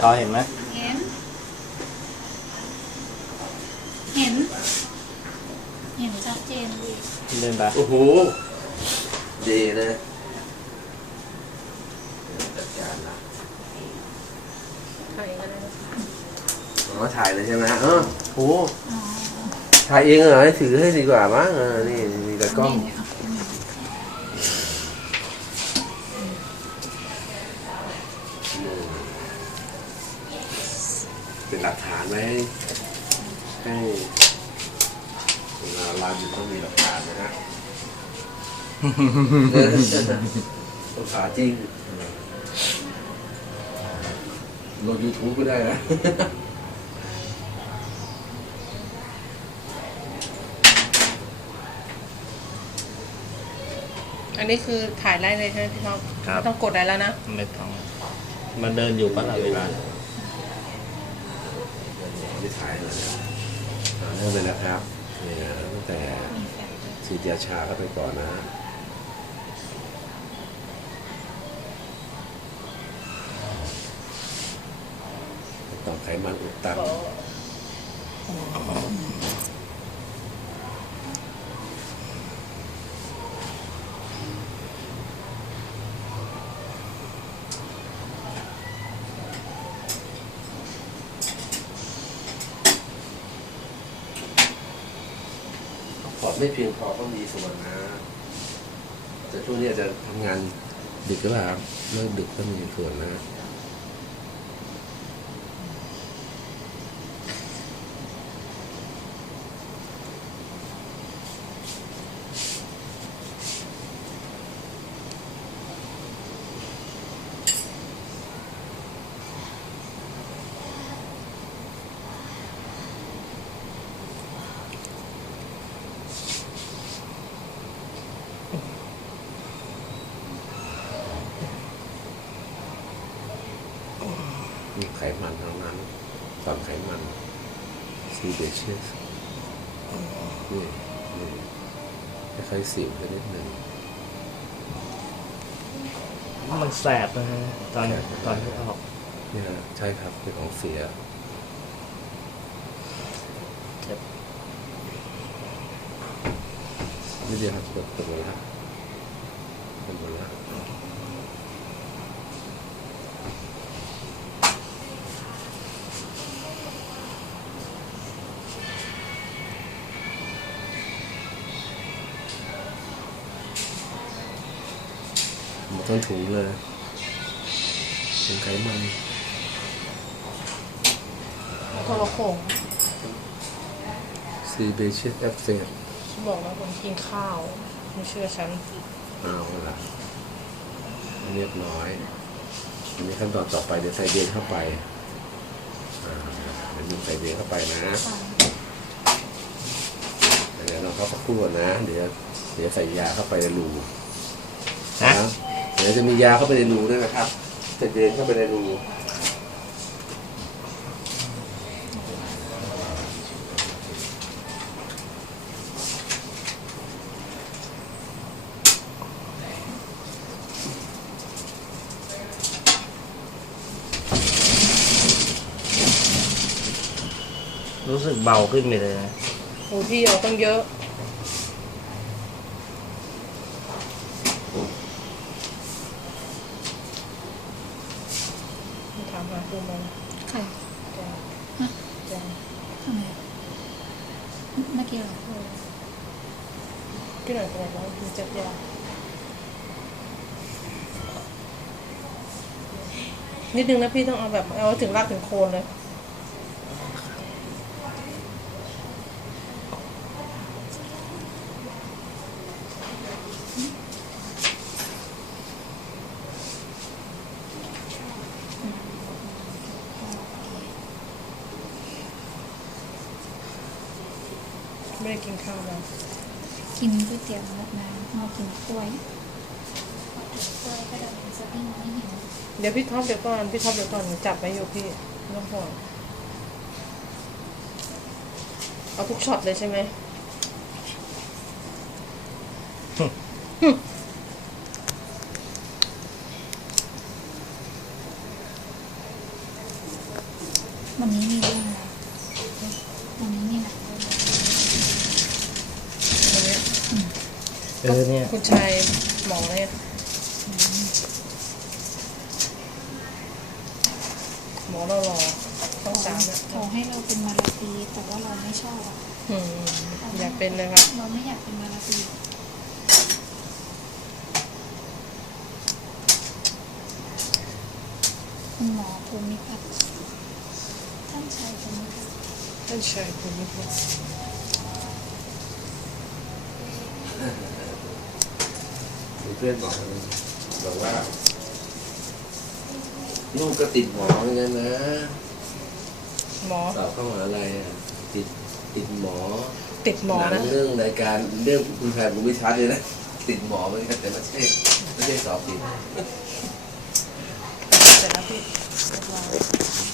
จอเห็นไหมเห็น เห็น เห็นชัดเจนดีเดินไปโอ้โห ดีเลยจัดการละถ่ายกันเลยอ๋อถ่ายเลยใช่ไหมเออโหอ๋อถ่ายเองเหรอให้ถือให้ดีกว่ามั้งเออนี่มีแต่กล้อง นี่อืม เป็นหลักฐานไว้ให้ให้เวลาร้านอยู่ต้องมีหลักฐานนะฮะเออต้องขาจริงลงยูทูบก็ได้นะอันนี้คือถ่ายได้เลยใช่ไหมพี่ท็อปครับ ไม่ต้องกดอะไรแล้วนะ ไม่ต้อง มันเดินอยู่ปะล่ะเวลา ไม่ถ่ายเลยนะอ่าเริ่มเลยนะครับเนี่ยตั้งแต่มีแฟลชด้วยฉีดยาชาเข้าไปก่อนนะต่อมไขมันอุดตัน ไม่เพียงพอก็มีส่วนนะ แต่ช่วงนี้อาจจะทำงานดึกหรือเปล่าเลิกดึกก็มีส่วนนะ มีไขมันทั้งนั้นต่อมไขมันซีเบเชสนี่นี่คล้ายๆสิวชนิดหนึ่งมันแสบนะฮะตอนตอนที่ออกเนี่ยใช่ครับเป็นของเสียเจ็บนี่เดียวครับเปิดเปิดหมดแล้วเปิดหมดแล้ว ทั้งถุงเลยเป็นไขมันโทรโขงซีเบเชสแอฟเซตฉันบอกแล้วผมกินข้าวไม่เชื่อฉันเอาละเรียบร้อยอันนี้ขั้นตอนต่อไปเดี๋ยวใส่เดนเข้าไปอ่าเดี๋ยวมีใส่เดนเข้าไปนะเดี๋ยวเราเข้าสักครู่ก่อนนะ เดี๋ยวเดี๋ยวใส่ยาเข้าไปในรูนะนะเดี๋ยวจะมียาเข้าไปในรูด้วยนะครับใส่เดนเข้าไปในรูรู้สึกเบาขึ้นไปเลยนะ โอ้พี่เอาต้องเยอะ ถามหาคือมันใครแจงแจงทำไมเมื่อกี้เหรอพี่หน่อยเป็นไรบ้างกินเจ็บยานิดนึงนะพี่ต้องเอาแบบเอาให้ถึงรากถึงโคนเลย ไม่ได้กินข้าวมากินก๋วยเตี๋ยวหมดน้ำมากินกล้วยกล้วยก็เดินสติ้งไม่เห็นเดี๋ยวพี่ท็อปเดี๋ยวก่อนพี่ท็อปเดี๋ยวก่อนหนูจับไว้อยู่พี่ไม่ต้องห่วงเอาทุกช็อตเลยใช่ไหม วันนี้มีเรื่องอะไรวันนี้มีหนังด้วย วันนี้ เออเนี่ย คุณชายหมอเนี่ยหมอเราหล่อต้องสามเนี่ยขอให้เราเป็นมาลาตีแต่ว่าเราไม่ชอบอะอืมอยากเป็นเลยค่ะเราไม่อยากเป็นมาลาตีคุณหมอภูมิพัฒน์ท่านชายภูมิพัฒน์ท่านชายคุณนิพนธ์ มี เพื่อนบอกบอกว่าลูกก็ติดหมอเหมือนกันนะหมอสอบเข้ามหาอะไรอะติดติดหมอติดหมอหนันะงเรื่องรายการเรื่องคุณแพรภูมิชัดเลยนะติดหมอเหมือนกันแต่ไม่ใช่ไม่ใช่สอบติด เสร็จแล้วพี่เรียบร้อย